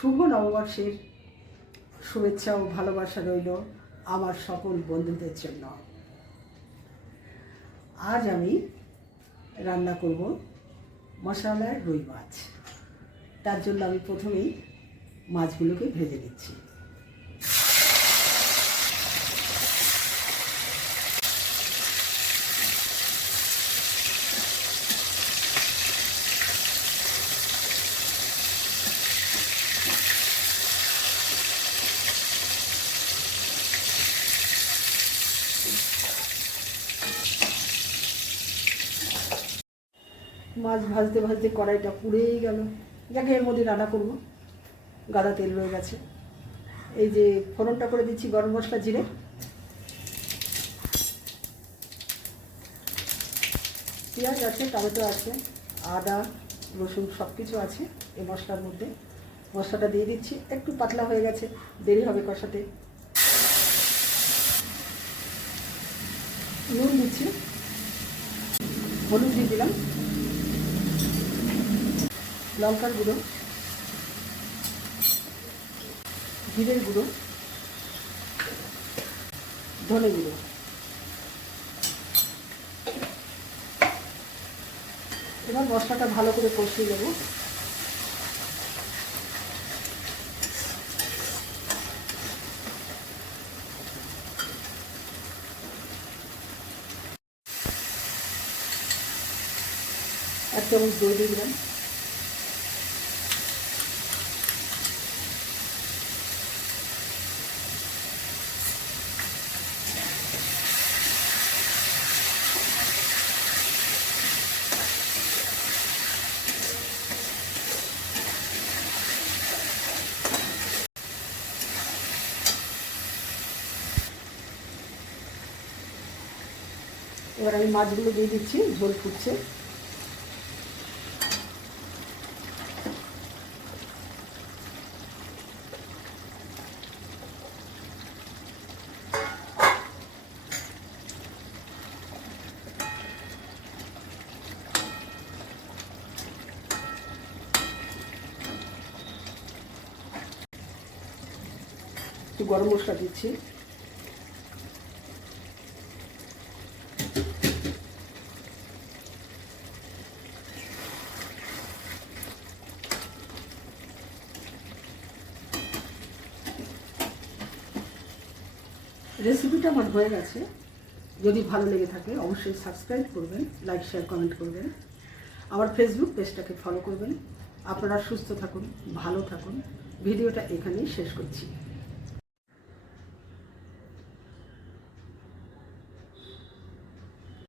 শুভ নববর্ষের শুভেচ্ছা ও ভালোবাসা রইল আমার সকল বন্ধুদের জন্য। আজ আমি রান্না করব মশলার রুই মাছ। তার জন্য আমি প্রথমেই মাছগুলোকে ভেজে নিচ্ছি। মাছ ভাজতে ভাজতে কড়াইটা পুড়েই গেল। যাকে এর মধ্যে রান্না করব, গাদা তেল রয়ে গেছে। এই যে ফোড়নটা করে দিচ্ছি গরম মশলা, জিরে, পেঁয়াজ আছে, টমেটো আছে, আদা রসুন সব কিছু আছে এই মশলার মধ্যে। মশলাটা দিয়ে দিচ্ছি। একটু পাতলা হয়ে গেছে, দেরি হবে কষাতে। নুন দিচ্ছি, হলুদ দিয়ে দিলাম, লঙ্কার গুঁড়ো, জিরের গুঁড়ো, ধনে গুঁড়ো। এবার মশলাটা ভালো করে কষিয়ে দেবো। এক চামচ দই দিয়ে দিলাম। এবার আমি মাছগুলো দিয়ে দিচ্ছি, ঝোল ফুটছে। একটু গরম মশলা দিচ্ছি। রেসিপিটা আমার হয়ে গেছে। যদি ভালো লেগে থাকে অবশ্যই সাবস্ক্রাইব করবেন, লাইক শেয়ার কমেন্ট করবেন, আমার ফেসবুক পেজটাকে ফলো করবেন। আপনারা সুস্থ থাকুন, ভালো থাকুন। ভিডিওটা এখানেই শেষ করছি।